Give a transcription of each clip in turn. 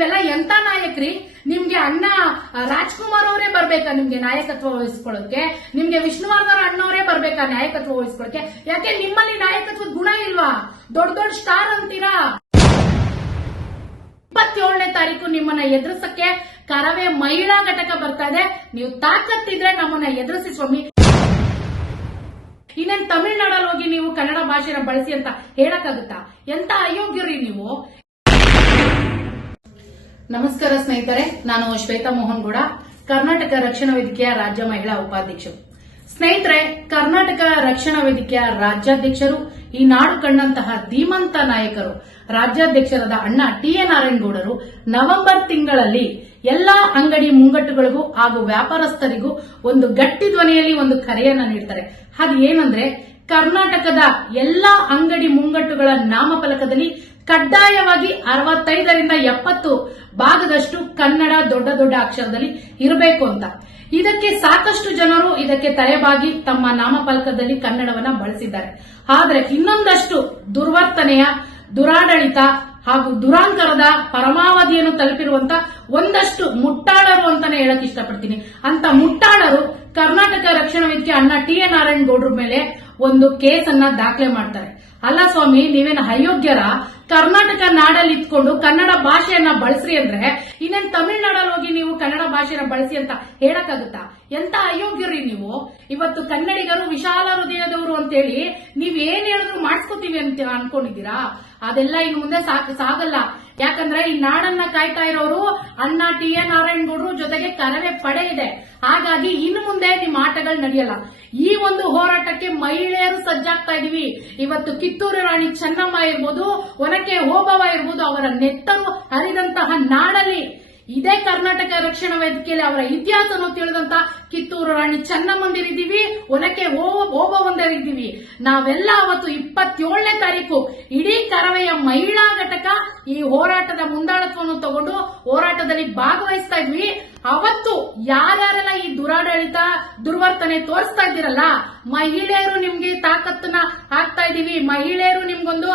ನೀವೆಲ್ಲ ಎಂತ ನಾಯಕರಿ? ನಿಮ್ಗೆ ಅಣ್ಣ ರಾಜ್ಕುಮಾರ್ ಅವರೇ ಬರ್ಬೇಕಾ ನಿಮ್ಗೆ ನಾಯಕತ್ವ ವಹಿಸ್ಕೊಳ್ಳೋಕೆ? ನಿಮ್ಗೆ ವಿಷ್ಣುವರ್ಧನ್ ಅಣ್ಣವರೇ ಬರ್ಬೇಕಾ ನಾಯಕತ್ವ ವಹಿಸ್ಕೊಳ್ಳೋಕೆ? ಯಾಕೆ ನಿಮ್ಮಲ್ಲಿ ನಾಯಕತ್ವದ ಗುಣ ಇಲ್ವಾ? ದೊಡ್ಡ ದೊಡ್ಡ ಸ್ಟಾರ್ ಅಂತೀರಾ? ಇಪ್ಪತ್ತೇಳನೇ ತಾರೀಕು ನಿಮ್ಮನ್ನ ಎದುರಿಸಕ್ಕೆ ಕರವೇ ಮಹಿಳಾ ಘಟಕ ಬರ್ತಾ ಇದೆ. ನೀವು ತಾಕತ್ತಿದ್ರೆ ನಮ್ಮನ್ನ ಎದುರಿಸಿ ಸ್ವಾಮಿ. ಇನ್ನೇನ್ ತಮಿಳ್ನಾಡಲ್ಲಿ ಹೋಗಿ ನೀವು ಕನ್ನಡ ಭಾಷೆನ ಬಳಸಿ ಅಂತ ಹೇಳಕ್ಕಾಗುತ್ತಾ? ಎಂತ ಅಯೋಗ್ಯರಿ ನೀವು? ನಮಸ್ಕಾರ ಸ್ನೇಹಿತರೆ, ನಾನು ಶ್ವೇತಾ ಮೋಹನ್ ಗೌಡ ಕರ್ನಾಟಕ ರಕ್ಷಣಾ ವೇದಿಕೆಯ ರಾಜ್ಯ ಮಹಿಳಾ ಉಪಾಧ್ಯಕ್ಷರು. ಸ್ನೇಹಿತರೆ, ಕರ್ನಾಟಕ ರಕ್ಷಣಾ ವೇದಿಕೆಯ ರಾಜ್ಯಾಧ್ಯಕ್ಷರು, ಈ ನಾಡು ಕಂಡಂತಹ ಧೀಮಂತ ನಾಯಕರು, ರಾಜ್ಯಾಧ್ಯಕ್ಷರಾದ ಅಣ್ಣ ಟಿ ಎ ನಾರಾಯಣಗೌಡರು, ನವೆಂಬರ್ ತಿಂಗಳಲ್ಲಿ ಎಲ್ಲಾ ಅಂಗಡಿ ಮುಂಗಟ್ಟುಗಳಿಗೂ ಹಾಗೂ ವ್ಯಾಪಾರಸ್ಥರಿಗೂ ಒಂದು ಗಟ್ಟಿ ಧ್ವನಿಯಲ್ಲಿ ಒಂದು ಕರೆಯನ್ನ ನೀಡ್ತಾರೆ. ಹಾಗೆ ಏನಂದ್ರೆ ಕರ್ನಾಟಕದ ಎಲ್ಲಾ ಅಂಗಡಿ ಮುಂಗಟ್ಟುಗಳ ನಾಮಫಲಕದಲ್ಲಿ ಕಡ್ಡಾಯವಾಗಿ ಅರವತ್ತೈದರಿಂದ ಎಪ್ಪತ್ತು ಭಾಗದಷ್ಟು ಕನ್ನಡ ದೊಡ್ಡ ದೊಡ್ಡ ಅಕ್ಷರದಲ್ಲಿ ಇರಬೇಕು ಅಂತ. ಇದಕ್ಕೆ ಸಾಕಷ್ಟು ಜನರು ಇದಕ್ಕೆ ತಲೆಬಾಗಿ ತಮ್ಮ ನಾಮಫಲಕದಲ್ಲಿ ಕನ್ನಡವನ್ನ ಬಳಸಿದ್ದಾರೆ. ಆದರೆ ಇನ್ನೊಂದಷ್ಟು ದುರ್ವರ್ತನೆಯ, ದುರಾಡಳಿತ ಹಾಗೂ ದುರಾಂತರದ ಪರಮಾವಧಿಯನ್ನು ತಲುಪಿರುವಂತ ಒಂದಷ್ಟು ಮುಟ್ಟಾಳರು ಅಂತಾನೆ ಹೇಳಕ್ ಇಷ್ಟಪಡ್ತೀನಿ. ಅಂತ ಮುಟ್ಟಾಳರು ಕರ್ನಾಟಕ ರಕ್ಷಣಾ ವೇದಿಕೆ ಅಣ್ಣ ಟಿ ಎ ನಾರಾಯಣ್ ಗೌಡ್ರ ಮೇಲೆ ಒಂದು ಕೇಸನ್ನ ದಾಖಲೆ ಮಾಡ್ತಾರೆ. ಅಲ್ಲ ಸ್ವಾಮಿ, ನೀವೇನು ಅಯೋಗ್ಯರ? ಕರ್ನಾಟಕ ನಾಡಲ್ಲಿ ಇದ್ಕೊಂಡು ಕನ್ನಡ ಭಾಷೆಯನ್ನ ಬಳಸ್ರಿ ಅಂದ್ರೆ ಇನ್ನೇನ್ ಕನ್ನಡ ಭಾಷೆನ ಬಳಸಿ ಅಂತ ಹೇಳಕ್ಕಾಗುತ್ತಾ? ಎಂತ ಅಯೋಗ್ಯರಿ ನೀವು? ಇವತ್ತು ಕನ್ನಡಿಗರು ವಿಶಾಲ ಹೃದಯದವರು ಅಂತೇಳಿ ನೀವ್ ಏನ್ ಹೇಳಿದ್ರು ಮಾಡಿಸ್ಕೋತೀವಿ ಅಂತ ಅನ್ಕೊಂಡಿದ್ದೀರಾ? ಅದೆಲ್ಲ ಇನ್ನು ಮುಂದೆ ಸಾಗಲ್ಲ. ಯಾಕಂದ್ರೆ ಈ ನಾಡನ್ನ ಕಾಯ್ತಾ ಇರೋರು ಅಣ್ಣ ಟಿ ಎ ನಾರಾಯಣಗೌಡರು ಜೊತೆಗೆ ಕರವೇ ಪಡೆ ಇದೆ. ಹಾಗಾಗಿ ಇನ್ನು ಮುಂದೆ ನಿಮ್ಮ ಆಟಗಳು ನಡೆಯಲ್ಲ. ಈ ಒಂದು ಹೋರಾಟಕ್ಕೆ ಮಹಿಳೆಯರು ಸಜ್ಜಾಗ್ತಾ ಇದೀವಿ. ಇವತ್ತು ಕಿತ್ತೂರು ರಾಣಿ ಚೆನ್ನಮ್ಮ ಇರ್ಬೋದು, ಒನಕೆ ಓಬವ್ವ ಇರ್ಬೋದು, ಅವರ ನೆತ್ತರು ಹರಿದಂತಹ ನಾಡಲ್ಲಿ ಇದೇ ಕರ್ನಾಟಕ ರಕ್ಷಣಾ ವೇದಿಕೆಯಲ್ಲಿ ಅವರ ಇತಿಹಾಸವನ್ನು ತಿಳಿದಂತ ಕಿತ್ತೂರು ರಾಣಿ ಚೆನ್ನಮ್ಮಂದಿರಿದ್ದೀವಿ ಒನಕೆ ಓಬವಂದರಿದ್ದೀವಿ ನಾವೆಲ್ಲ ಅವತ್ತು ಇಪ್ಪತ್ತೇಳನೇ ತಾರೀಕು ಇಡೀ ಕರವೆಯ ಮಹಿಳಾ ಘಟಕ ಈ ಹೋರಾಟದ ಮುಂದಾಳತ್ವವನ್ನು ತಗೊಂಡು ಹೋರಾಟದಲ್ಲಿ ಭಾಗವಹಿಸ್ತಾ ಇದ್ವಿ. ಅವತ್ತು ಯಾರ್ಯಾರೆಲ್ಲ ಈ ದುರಾಡಳಿತ, ದುರ್ವರ್ತನೆ ತೋರಿಸ್ತಾ ಇದ್ದೀರಲ್ಲ, ಮಹಿಳೆಯರು ನಿಮ್ಗೆ ತಾಕತ್ತನ್ನ ಹಾಕ್ತಾ ಇದೀವಿ ಮಹಿಳೆಯರು ನಿಮ್ಗೊಂದು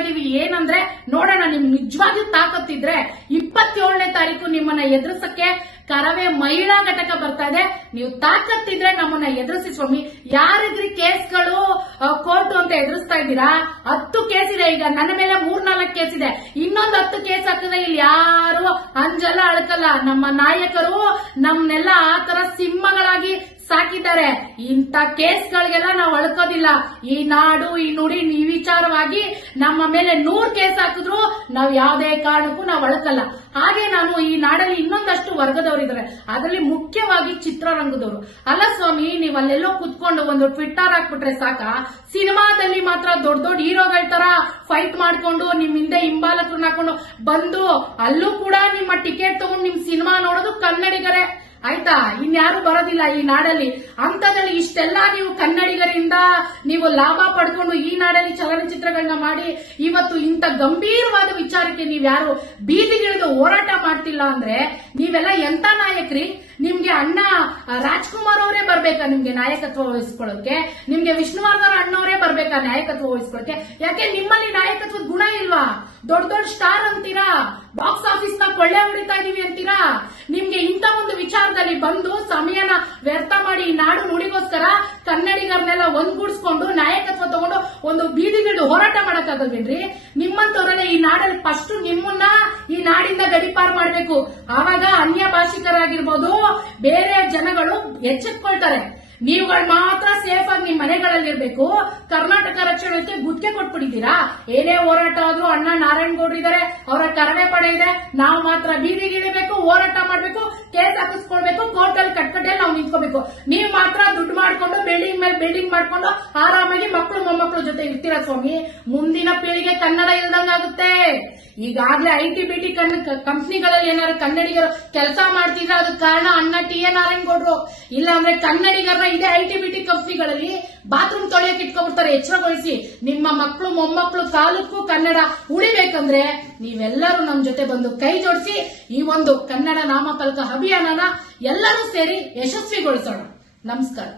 ಇದೀವಿ ಏನಂದ್ರೆ, ನೋಡೋಣ, ನಿಮ್ ನಿಜವಾಗ್ಲೂ ತಾಕತ್ತಿದ್ರೆ ಇಪ್ಪತ್ತೇಳನೇ ತಾರೀಕು ನಿಮ್ಮನ್ನ ಎದುರಿಸಕ್ಕೆ ಕರವೇ ಮಹಿಳಾ ಘಟಕ ಬರ್ತಾ ಇದೆ. ನೀವು ತಾಕತ್ತಿದ್ರೆ ನಮ್ಮನ್ನ ಎದುರಿಸಿ ಸ್ವಾಮಿ. ಯಾರಿದ್ರಿ ಕೇಸ್ಗಳು ಕೋರ್ಟ್ ಅಂತ ಎದುರಿಸ್ತಾ ಇದ್ದೀರಾ? ಹತ್ತು ಕೇಸ್ ಇದೆ ಈಗ. ನನ್ನ ಮೇಲೆ ಮೂರ್ನಾಲ್ಕು ಕೇಸ್ ಇದೆ. ಇನ್ನೊಂದು ಹತ್ತು ಕೇಸ್ ಹಾಕಿದ್ರೆ ಇಲ್ಲಿ ಯಾರು ಅಂಜಲ್ಲ ಅಳ್ಕಲ್ಲ. ನಮ್ಮ ನಾಯಕರು ನಮ್ನೆಲ್ಲ ಆ ತರ ಸಿಂಹಗಳಾಗಿ ಸಾಕಿದ್ದಾರೆ. ಇಂಥ ಕೇಸ್ಗಳಿಗೆಲ್ಲ ನಾವು ಅಳ್ಕೋದಿಲ್ಲ ಈ ನಾಡು, ಈ ನುಡಿ, ಈ ವಿಚಾರವಾಗಿ ನಮ್ಮ ಮೇಲೆ ನೂರ್ ಕೇಸ್ ಹಾಕಿದ್ರು ನಾವು ಯಾವುದೇ ಕಾರಣಕ್ಕೂ ನಾವು ಒಳಕಲ್ಲ ಹಾಗೆ ನಾನು ಈ ನಾಡಲ್ಲಿ ಇನ್ನೊಂದಷ್ಟು ವರ್ಗದವರಿದ್ದಾರೆ ಅದರಲ್ಲಿ ಮುಖ್ಯವಾಗಿ ಚಿತ್ರರಂಗದವರು. ಅಲ್ಲ ಸ್ವಾಮಿ, ನೀವು ಅಲ್ಲೆಲ್ಲೋ ಕುತ್ಕೊಂಡು ಒಂದು ಟ್ವಿಟ್ಟರ್ ಹಾಕ್ಬಿಟ್ರೆ ಸಾಕ? ಸಿನಿಮಾದಲ್ಲಿ ಮಾತ್ರ ದೊಡ್ಡ ದೊಡ್ಡ ಹೀರೋಗಳ ತರ ಫೈಟ್ ಮಾಡ್ಕೊಂಡು ನಿಮ್ ಹಿಂದೆ ಹಿಂಬಾಲಕರನ್ನ ಹಾಕೊಂಡು ಬಂದು ಅಲ್ಲೂ ಕೂಡ ನಿಮ್ಮ ಟಿಕೆಟ್ ತಗೊಂಡು ನಿಮ್ ಸಿನಿಮಾ ನೋಡೋದು ಕನ್ನಡಿಗರೇ. ಆಯ್ತಾ? ಇನ್ಯಾರು ಬರೋದಿಲ್ಲ ಈ ನಾಡಲ್ಲಿ. ಅಂತದಲ್ಲಿ ಇಷ್ಟೆಲ್ಲ ನೀವು ಕನ್ನಡಿಗರಿಂದ ನೀವು ಲಾಭ ಪಡ್ಕೊಂಡು ಈ ನಾಡಲ್ಲಿ ಚಲನಚಿತ್ರಗಳನ್ನ ಮಾಡಿ ಇವತ್ತು ಇಂಥ ಗಂಭೀರವಾದ ವಿಚಾರಕ್ಕೆ ನೀವ್ಯಾರು ಬೀದಿಗಿಳಿದು ಹೋರಾಟ ಮಾಡ್ತಿಲ್ಲ ಅಂದ್ರೆ ನೀವೆಲ್ಲ ಎಂತ ನಾಯಕರಿ? ನಿಮ್ಗೆ ಅಣ್ಣ ರಾಜ್ಕುಮಾರ್ ಅವರೇ ಬರ್ಬೇಕಾ ನಿಮ್ಗೆ ನಾಯಕತ್ವ ವಹಿಸ್ಕೊಳ್ಳೋಕೆ? ನಿಮ್ಗೆ ವಿಷ್ಣುವರ್ಧನ್ ಅಣ್ಣವರೇ ಬರ್ಬೇಕಾ ನಾಯಕತ್ವ ವಹಿಸ್ಕೊಳ್ಳೋಕೆ? ಯಾಕೆ ನಿಮ್ಮಲ್ಲಿ ನಾಯಕತ್ವದ ಗುಣ ಇಲ್ವಾ? ದೊಡ್ಡ ದೊಡ್ಡ ಸ್ಟಾರ್ ಅಂತೀರಾ? ಬಾಕ್ಸ್ ಆಫೀಸ್ನ ಕೊಳ್ಳೆ ಹೊಡಿತಾ ಇದೀವಿ ಅಂತೀರಾ? ನಿಮ್ಗೆ ಇಂಥ ಬಂದು ಸಮಯನ ವ್ಯರ್ಥ ಮಾಡಿ ಈ ನಾಡು ನುಡಿಗೋಸ್ಕರ ಕನ್ನಡಿಗರನ್ನೆಲ್ಲ ಒಂದ್ಗೂಡಿಸ್ಕೊಂಡು ನಾಯಕತ್ವ ತಗೊಂಡು ಒಂದು ಬೀದಿಗಿಳಿದು ಹೋರಾಟ ಮಾಡಕ್ಕಾಗಲ್ವೇನ್ರಿ? ನಿಮ್ಮಂತವ್ರೆಲ್ಲ ಈ ನಾಡಲ್ಲಿ ಫಸ್ಟ್ ನಿಮ್ಮನ್ನ ಈ ನಾಡಿಂದ ಗಡಿಪಾರು ಮಾಡಬೇಕು. ಆವಾಗ ಅನ್ಯ ಭಾಷಿಕರಾಗಿರ್ಬೋದು ಬೇರೆ ಜನಗಳು ಎಚ್ಚೆತ್ಕೊಳ್ತಾರೆ. ನೀವುಗಳು ಮಾತ್ರ ಸೇಫ್ ಆಗಿ ನಿಮ್ ಮನೆಗಳಲ್ಲಿರ್ಬೇಕು. ಕರ್ನಾಟಕ ರಕ್ಷಣೆ ಗುತ್ತಿಗೆ ಕೊಟ್ಬಿಟ್ಟಿದ್ದೀರಾ? ಏನೇ ಹೋರಾಟ ಆದ್ರೂ ಅಣ್ಣ ನಾರಾಯಣ ಗೌಡ್ರು ಇದಾರೆ, ಅವರ ಕರವೇ ಪಡೆ ಇದೆ. ನಾವು ಮಾತ್ರ ಬೀದಿಗಿಳಿಬೇಕು ಹೋರಾಟ ಮಾಡ್ಬೇಕು, ಕೇಸ್ ಹಾಕಿಸ್ಕೊಳ್ಬೇಕು ಕೋರ್ಟ್ ಅಲ್ಲಿ ಕಟ್ಕಟ್ಟೆಯಲ್ಲಿ ನಾವು ನಿಂತ್ಕೋಬೇಕು. ನೀವು ಮಾತ್ರ ದುಡ್ಡು ಮಾಡ್ಕೊಂಡು ಬಿಲ್ಡಿಂಗ್ ಮೇಲೆ ಬಿಲ್ಡಿಂಗ್ ಮಾಡ್ಕೊಂಡು, ಆರಾಮಾಗಿ ಮಕ್ಕಳು ಇರ್ತೀರಾ ಸ್ವಾಮಿ? ಮುಂದಿನ ಪೀಳಿಗೆ ಕನ್ನಡ ಇಲ್ದಂಗಾಗುತ್ತೆ ಈಗಾಗಲೇ ಐ ಟಿ ಬಿ ಟಿ ಕಂಪ್ನಿಗಳಲ್ಲಿ ಏನಾದ್ರು ಕನ್ನಡಿಗರು ಕೆಲಸ ಮಾಡ್ತಿದ್ರೆ ಅದಕ್ಕೆ ಕಾರಣ ಅಣ್ಣ ಟಿ ಎ ನಾರಾಯಣಗೌಡ್ರು. ಇಲ್ಲ ಅಂದ್ರೆ ಕನ್ನಡಿಗರ ಇದೇ ಐ ಟಿ ಬಿ ಟಿ ಕಂಪ್ನಿಗಳಲ್ಲಿ ಬಾತ್ರೂಮ್ ತೊಳೆಯಕ್ಕೆ ಇಟ್ಕೊಂಡ್ಬಿಡ್ತಾರೆ. ಎಚ್ಚರಗೊಳಿಸಿ. ನಿಮ್ಮ ಮಕ್ಕಳು ಮೊಮ್ಮಕ್ಕಳು ಕಾಲಕ್ಕೂ ಕನ್ನಡ ಉಳಿಬೇಕಂದ್ರೆ ನೀವೆಲ್ಲರೂ ನಮ್ಮ ಜೊತೆ ಬಂದು ಕೈ ಜೋಡಿಸಿ ಈ ಒಂದು ಕನ್ನಡ ನಾಮಫಲಕ ಅಭಿಯಾನನ ಎಲ್ಲರೂ ಸೇರಿ ಯಶಸ್ವಿಗೊಳಿಸೋಣ. ನಮಸ್ಕಾರ.